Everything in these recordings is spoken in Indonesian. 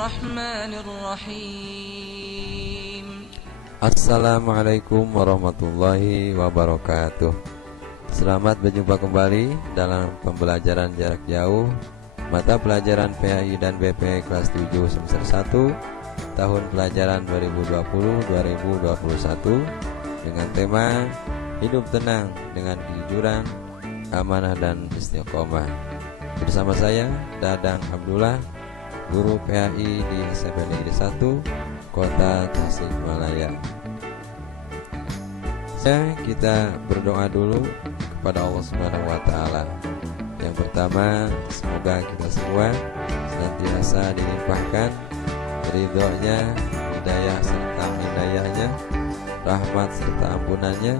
الرحمن الرحيم. Assalamualaikum warahmatullahi wabarakatuh. Selamat berjumpa kembali dalam pembelajaran jarak jauh mata pelajaran PAI dan BP kelas 7 semester 1 tahun pelajaran 2020-2021 dengan tema hidup tenang dengan kejujuran, amanah dan istiqomah. Bersama saya Dadang Abdullah, guru PAI di SMP Negeri 1 Kota Tasikmalaya. Kita berdoa dulu kepada Allah Subhanahu wa taala. Yang pertama, semoga kita semua senantiasa dilimpahkan ridhonya, hidayah serta hidayahnya, rahmat serta ampunannya,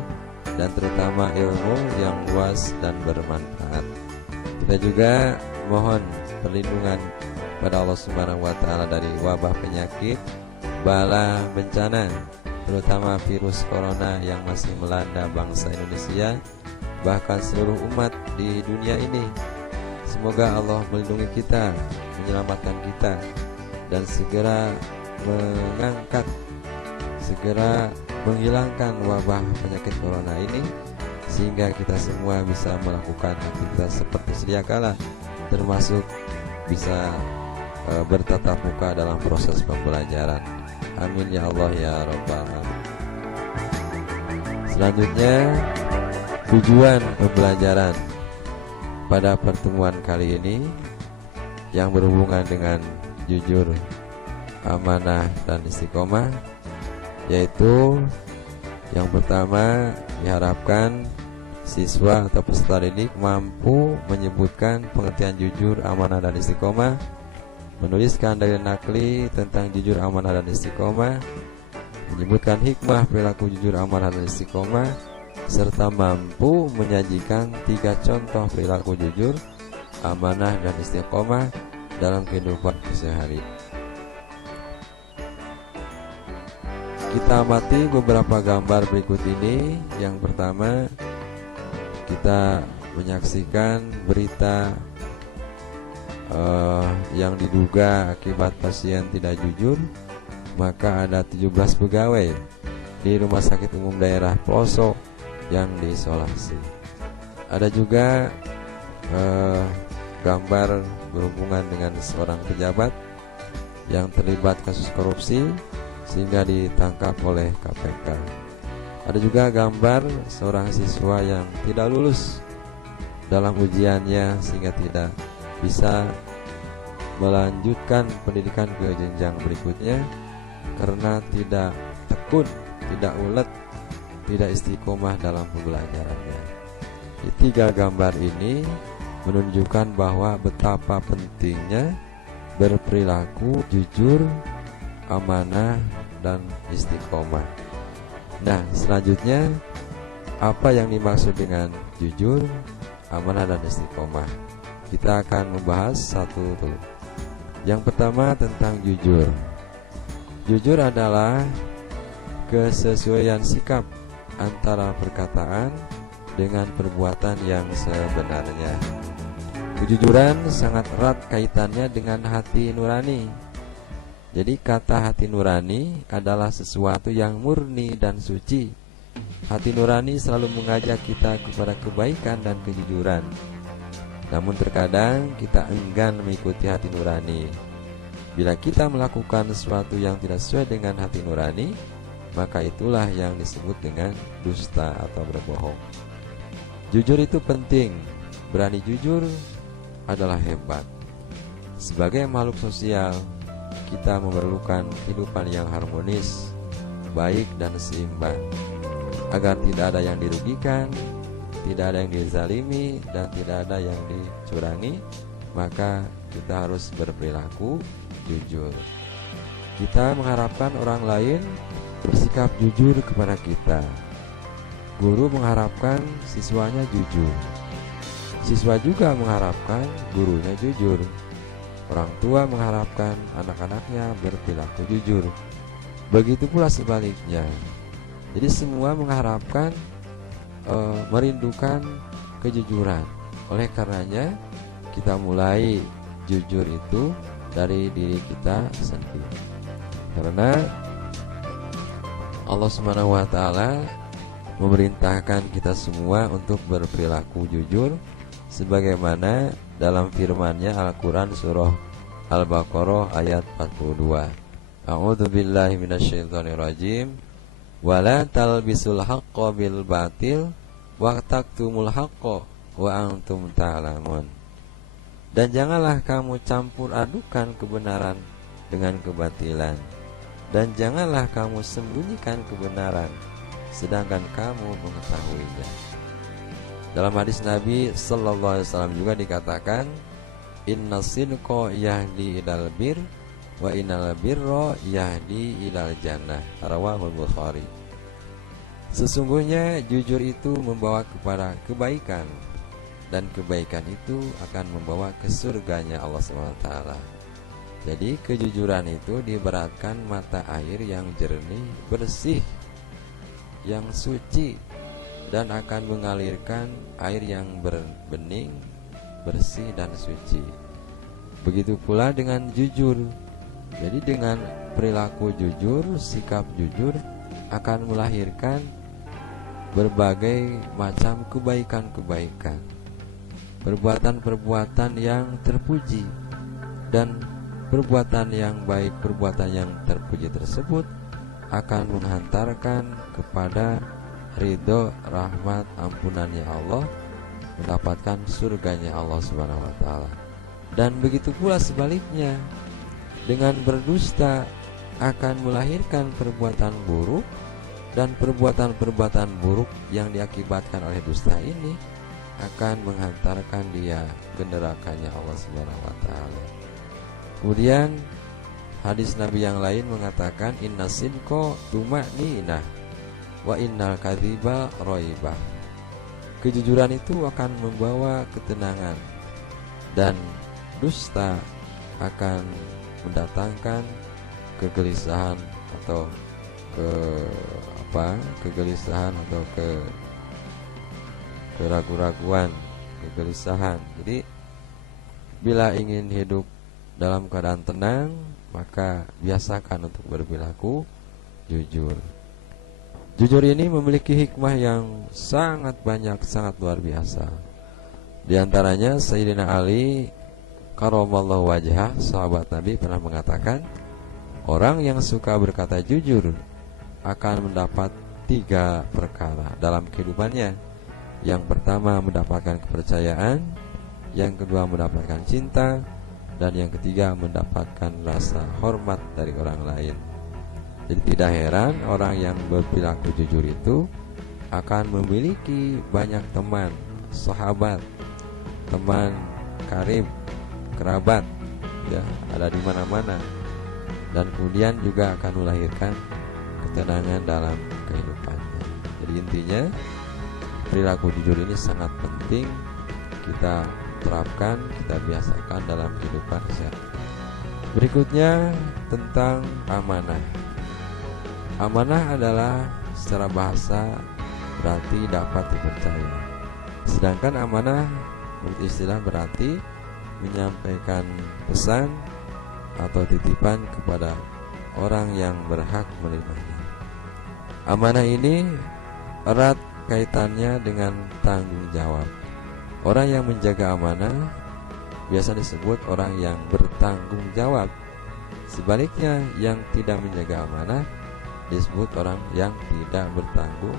dan terutama ilmu yang luas dan bermanfaat. Kita juga mohon perlindungan pada Allah Subhanahu wa taala dari wabah penyakit, bala bencana, terutama virus corona yang masih melanda bangsa Indonesia, bahkan seluruh umat di dunia ini. Semoga Allah melindungi kita, menyelamatkan kita, dan segera mengangkat, segera menghilangkan wabah penyakit corona ini, sehingga kita semua bisa melakukan aktivitas seperti sedia kala, termasuk bisa bertatap muka dalam proses pembelajaran. Amin ya Allah ya Rabbal alamin. Selanjutnya, tujuan pembelajaran pada pertemuan kali ini yang berhubungan dengan jujur, amanah dan istiqomah, yaitu yang pertama, diharapkan siswa atau peserta didik mampu menyebutkan pengertian jujur, amanah dan istiqomah, menuliskan dalil nakli tentang jujur, amanah dan istiqomah, menyebutkan hikmah perilaku jujur, amanah dan istiqomah, serta mampu menyajikan 3 contoh perilaku jujur, amanah dan istiqomah dalam kehidupan sehari. Kita amati beberapa gambar berikut ini. Yang pertama, kita menyaksikan berita yang diduga akibat pasien tidak jujur, maka ada 17 pegawai di Rumah Sakit Umum Daerah Pelosok yang diisolasi. Ada juga gambar berhubungan dengan seorang pejabat yang terlibat kasus korupsi sehingga ditangkap oleh KPK. Ada juga gambar seorang siswa yang tidak lulus dalam ujiannya sehingga tidak bisa melanjutkan pendidikan ke jenjang berikutnya karena tidak tekun, tidak ulet, tidak istiqomah dalam pembelajarannya. Di 3 gambar ini menunjukkan bahwa betapa pentingnya berperilaku jujur, amanah dan istiqomah. Nah, selanjutnya apa yang dimaksud dengan jujur, amanah dan istiqomah? Kita akan membahas satu dulu. Yang pertama tentang jujur. Jujur adalah kesesuaian sikap antara perkataan dengan perbuatan yang sebenarnya. Kejujuran sangat erat kaitannya dengan hati nurani. Jadi kata hati nurani adalah sesuatu yang murni dan suci. Hati nurani selalu mengajak kita kepada kebaikan dan kejujuran. Namun terkadang kita enggan mengikuti hati nurani. Bila kita melakukan sesuatu yang tidak sesuai dengan hati nurani, maka itulah yang disebut dengan dusta atau berbohong. Jujur itu penting. Berani jujur adalah hebat. Sebagai makhluk sosial, kita memerlukan kehidupan yang harmonis, baik dan seimbang, agar tidak ada yang dirugikan, tidak ada yang dizalimi, dan tidak ada yang dicurangi. Maka kita harus berperilaku jujur. Kita mengharapkan orang lain bersikap jujur kepada kita. Guru mengharapkan siswanya jujur. Siswa juga mengharapkan gurunya jujur. Orang tua mengharapkan anak-anaknya berperilaku jujur. Begitu pula sebaliknya. Jadi semua mengharapkan, merindukan kejujuran. Oleh karenanya kita mulai jujur itu dari diri kita sendiri. Karena Allah Subhanahu wa taala memerintahkan kita semua untuk berperilaku jujur sebagaimana dalam firman-Nya Al-Qur'an surah Al-Baqarah ayat 42. A'udzubillahi minasyaitonirrajim. Wala talbisul haqqo bil batil wa taktumul haqqo wa antum ta'lamun. Dan janganlah kamu campur adukan kebenaran dengan kebatilan, dan janganlah kamu sembunyikan kebenaran sedangkan kamu mengetahuinya. Dalam hadis Nabi sallallahu alaihi wasallam juga dikatakan, innas sidqa yahdi ilal bir wa innal birra yahdi ilal jannah. Rawahul Bukhari. Sesungguhnya jujur itu membawa kepada kebaikan, dan kebaikan itu akan membawa ke surganya Allah SWT. Jadi kejujuran itu diibaratkan mata air yang jernih, bersih, yang suci, dan akan mengalirkan air yang bening, bersih dan suci. Begitu pula dengan jujur. Jadi dengan perilaku jujur, sikap jujur akan melahirkan berbagai macam kebaikan-kebaikan, perbuatan-perbuatan yang terpuji, dan perbuatan yang baik, perbuatan yang terpuji tersebut akan menghantarkan kepada ridho, rahmat, ampunannya Allah, mendapatkan surganya Allah Subhanahu wa taala. Dan begitu pula sebaliknya, dengan berdusta akan melahirkan perbuatan buruk, dan perbuatan-perbuatan buruk yang diakibatkan oleh dusta ini akan menghantarkan dia ke nerakanya Allah Subhanahu wa taala. Kemudian hadis Nabi yang lain mengatakan, innas sidqa tuma'ninah wa innal kadhiba raibah. Kejujuran itu akan membawa ketenangan, dan dusta akan mendatangkan kegelisahan atau kegelisahan atau keraguan-raguan, kegelisahan. Jadi bila ingin hidup dalam keadaan tenang, maka biasakan untuk berperilaku jujur. Jujur ini memiliki hikmah yang sangat banyak, sangat luar biasa. Di antaranya Sayyidina Ali karramallahu wajhah, sahabat Nabi, pernah mengatakan, orang yang suka berkata jujur akan mendapat 3 perkara dalam kehidupannya. Yang pertama mendapatkan kepercayaan, yang kedua mendapatkan cinta, dan yang ketiga mendapatkan rasa hormat dari orang lain. Jadi tidak heran orang yang berperilaku jujur itu akan memiliki banyak teman, sahabat, teman karib, kerabat, ya, ada di mana-mana, dan kemudian juga akan melahirkan ketenangan dalam kehidupannya. Jadi intinya perilaku jujur ini sangat penting kita terapkan, kita biasakan dalam kehidupan sehari. Berikutnya tentang amanah. Amanah adalah secara bahasa berarti dapat dipercaya. Sedangkan amanah menurut istilah berarti menyampaikan pesan atau titipan kepada orang yang berhak menerimanya. Amanah ini erat kaitannya dengan tanggung jawab. Orang yang menjaga amanah biasa disebut orang yang bertanggung jawab. Sebaliknya, yang tidak menjaga amanah disebut orang yang tidak bertanggung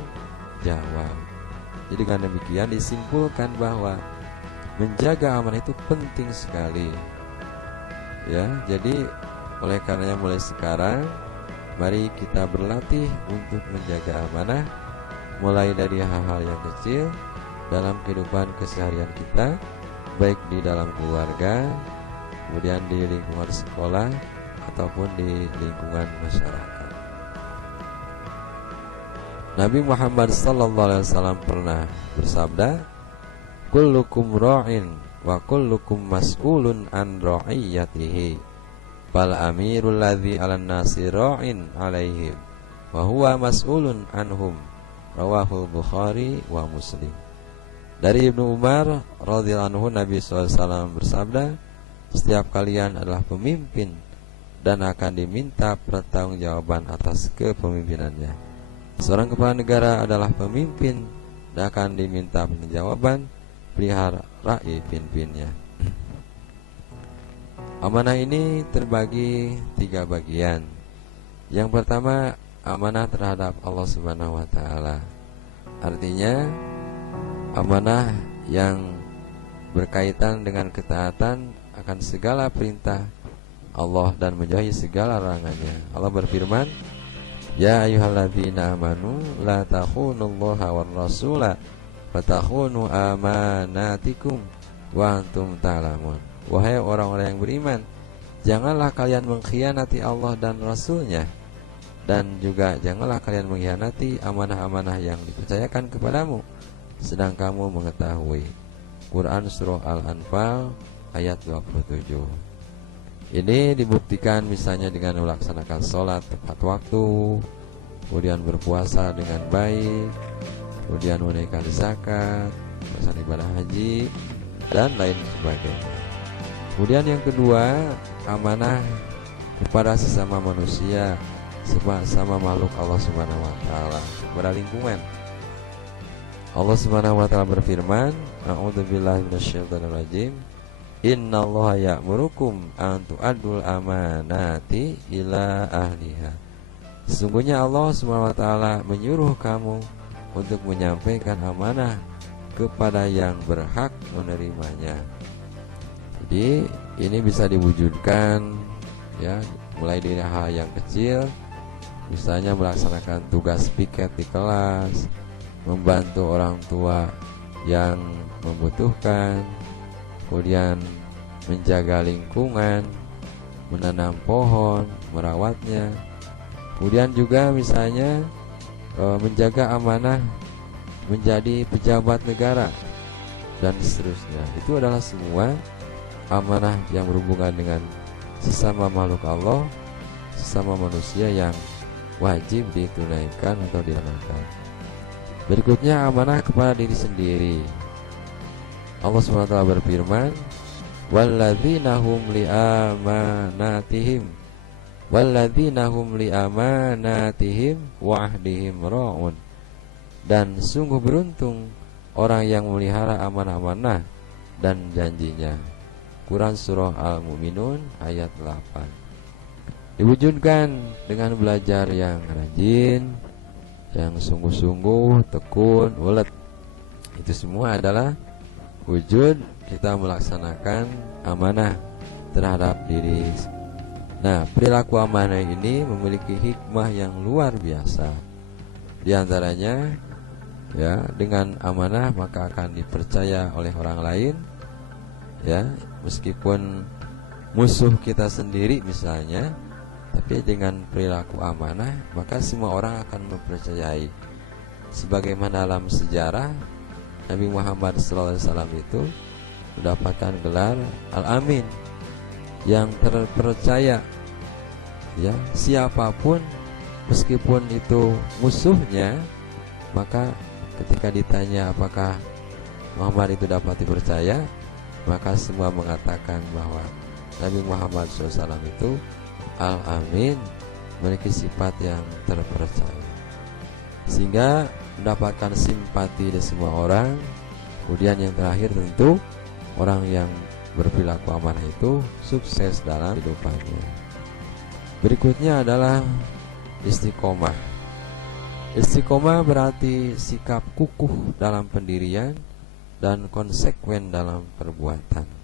jawab. Jadi dengan demikian disimpulkan bahwa menjaga amanah itu penting sekali. Ya, jadi oleh karenanya mulai sekarang mari kita berlatih untuk menjaga amanah, mulai dari hal-hal yang kecil dalam kehidupan keseharian kita, baik di dalam keluarga, kemudian di lingkungan sekolah, ataupun di lingkungan masyarakat. Nabi Muhammad SAW pernah bersabda, kullukum ra'in wa kullukum mas'ulun an ra'iyatihi, fal amirul ladzi 'alan nasi ra'in 'alaihim wa huwa mas'ulun anhum. Rawahul Bukhari wa Muslim. Dari Ibnu Umar radhiyallahu anhu, Nabi SAW bersabda, setiap kalian adalah pemimpin dan akan diminta pertanggungjawaban atas kepemimpinannya. Seorang kepala negara adalah pemimpin dan akan diminta pertanggungjawaban perihal rakyat pimpinnya. Amanah ini terbagi 3 bagian. Yang pertama, amanah terhadap Allah Subhanahu wa taala. Artinya amanah yang berkaitan dengan ketaatan akan segala perintah Allah dan menjauhi segala larangannya. Allah berfirman, "Ya ayyuhalladzina amanu la takhunullaha war rasula fatakhunu amanatikum wa antum ta'lamun." Wahai orang-orang yang beriman, janganlah kalian mengkhianati Allah dan Rasul-Nya, dan juga janganlah kalian mengkhianati amanah-amanah yang dipercayakan kepadamu, sedang kamu mengetahui. Quran Surah Al-Anfal ayat 27. Ini dibuktikan misalnya dengan melaksanakan sholat tepat waktu, kemudian berpuasa dengan baik, kemudian menunaikan zakat, melaksanakan ibadah haji, dan lain sebagainya. Kemudian yang kedua, amanah kepada sesama manusia, sama makhluk Allah Subhanahu wa taala, kepada lingkungan. Allah Subhanahu wa taala berfirman, "A'udzubillahi minasyaitonir rajim. Innallaha ya'murukum an tu'addul amanati ila ahliha." Sesungguhnya Allah Subhanahu wa taala menyuruh kamu untuk menyampaikan amanah kepada yang berhak menerimanya. Jadi ini bisa diwujudkan ya, mulai dari hal yang kecil, misalnya melaksanakan tugas piket di kelas, membantu orang tua yang membutuhkan, kemudian menjaga lingkungan, menanam pohon, merawatnya, kemudian juga misalnya menjaga amanah menjadi pejabat negara dan seterusnya. Itu adalah semua amanah yang berhubungan dengan sesama makhluk Allah, sesama manusia yang wajib ditunaikan atau dilaksanakan. Berikutnya amanah kepada diri sendiri. Allah SWT berfirman, "Walladzina hum liamanatihim wa ahdihim ra'un." Dan sungguh beruntung orang yang memelihara amanah-amanah dan janjinya. Quran Surah Al-Mu'minun ayat 8. Diwujudkan dengan belajar yang rajin, yang sungguh-sungguh, tekun, ulet. Itu semua adalah wujud kita melaksanakan amanah terhadap diri. Nah, perilaku amanah ini memiliki hikmah yang luar biasa. Di antaranya, ya, dengan amanah maka akan dipercaya oleh orang lain, ya, meskipun musuh kita sendiri misalnya, tapi dengan perilaku amanah maka semua orang akan mempercayai. Sebagaimana dalam sejarah Nabi Muhammad SAW itu mendapatkan gelar Al-Amin, yang terpercaya. Ya, siapapun meskipun itu musuhnya, maka ketika ditanya apakah Muhammad itu dapat dipercaya, maka semua mengatakan bahwa Nabi Muhammad SAW itu Al-Amin, memiliki sifat yang terpercaya, sehingga mendapatkan simpati dari semua orang. Kemudian yang terakhir tentu orang yang berperilaku amanah itu sukses dalam kehidupannya. Berikutnya adalah istiqomah. Istiqomah berarti sikap kukuh dalam pendirian dan konsekuen dalam perbuatan.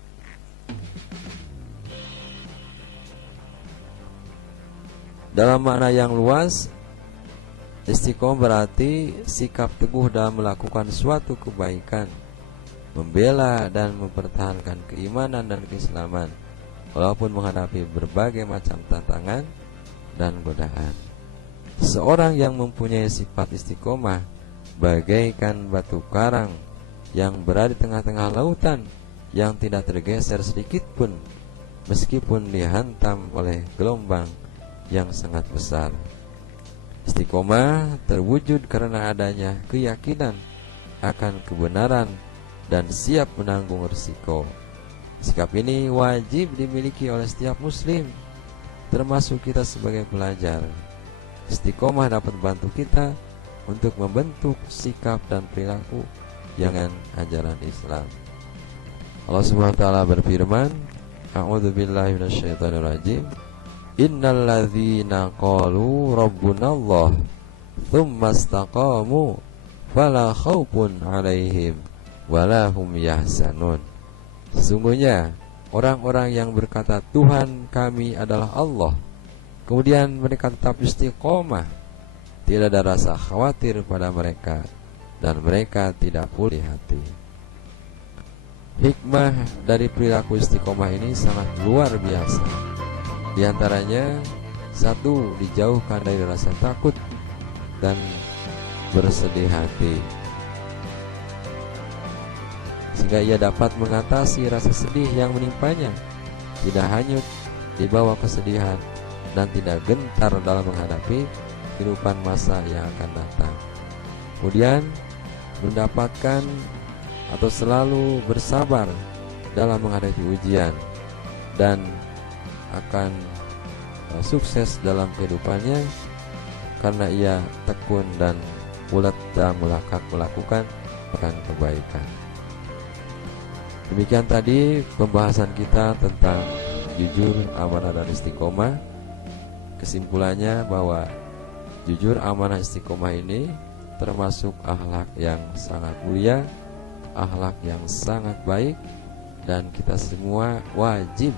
Dalam makna yang luas, istiqomah berarti sikap teguh dalam melakukan suatu kebaikan, membela dan mempertahankan keimanan dan keislaman walaupun menghadapi berbagai macam tantangan dan godaan. Seorang yang mempunyai sifat istiqomah bagaikan batu karang yang berada di tengah-tengah lautan, yang tidak tergeser sedikit pun meskipun dihantam oleh gelombang yang sangat besar. Istiqomah terwujud karena adanya keyakinan akan kebenaran dan siap menanggung risiko. Sikap ini wajib dimiliki oleh setiap muslim, termasuk kita sebagai pelajar. Istiqomah dapat membantu kita untuk membentuk sikap dan perilaku dengan ajaran Islam. Allah Subhanahu wa taala berfirman, A'udzubillahi minasyaitonirrajim. Innal ladzina qalu rabbunallah tsumma istaqamu fala khaufun 'alaihim wala hum yahzanun. Sesungguhnya orang-orang yang berkata Tuhan kami adalah Allah, kemudian mereka tetap istiqomah, tidak ada rasa khawatir pada mereka dan mereka tidak pulih hati. Hikmah dari perilaku istiqomah ini sangat luar biasa. Di antaranya, 1, dijauhkan dari rasa takut dan bersedih hati, sehingga ia dapat mengatasi rasa sedih yang menimpanya, tidak hanyut di bawah kesedihan dan tidak gentar dalam menghadapi kehidupan masa yang akan datang. Kemudian mendapatkan atau selalu bersabar dalam menghadapi ujian dan akan sukses dalam kehidupannya karena ia tekun dan ulet dalam melakukan kebaikan. Demikian tadi pembahasan kita tentang jujur, amanah, dan istiqomah. Kesimpulannya bahwa jujur, amanah, istiqomah ini termasuk akhlak yang sangat mulia, akhlak yang sangat baik, dan kita semua wajib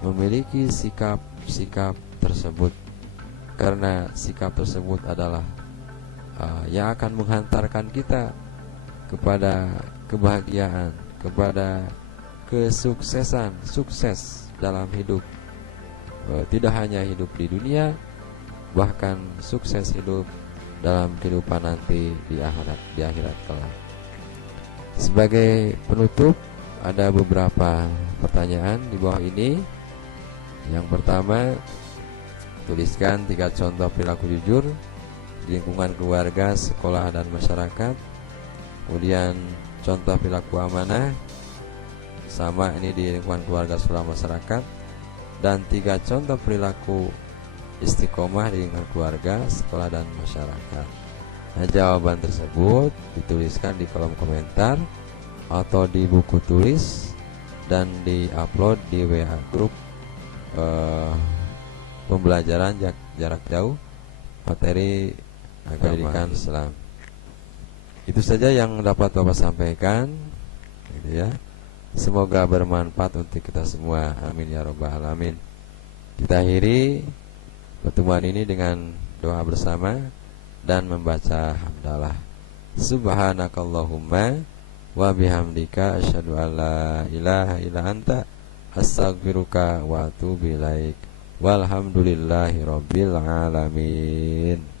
memiliki sikap-sikap tersebut, karena sikap tersebut adalah yang akan menghantarkan kita kepada kebahagiaan, kepada kesuksesan, sukses dalam hidup. Tidak hanya hidup di dunia, bahkan sukses hidup dalam kehidupan nanti di akhirat kelak. Sebagai penutup, ada beberapa pertanyaan di bawah ini. Yang pertama, tuliskan 3 contoh perilaku jujur di lingkungan keluarga, sekolah, dan masyarakat. Kemudian contoh perilaku amanah, sama ini di lingkungan keluarga, sekolah, masyarakat. Dan 3 contoh perilaku istiqomah di lingkungan keluarga, sekolah, dan masyarakat. Nah, jawaban tersebut dituliskan di kolom komentar atau di buku tulis dan di-upload di WA grup pembelajaran jarak jauh materi pendidikan Islam. Itu saja yang dapat Bapak sampaikan, gitu ya. Semoga bermanfaat untuk kita semua. Amin ya rabbal alamin. Kita akhiri pertemuan ini dengan doa bersama dan membaca hamdalah. Subhanakallahumma wa bihamdika asyhadu an la ilaha illa anta astaghfiruka wa atubu ilaik. Walhamdulillahi rabbil alamin.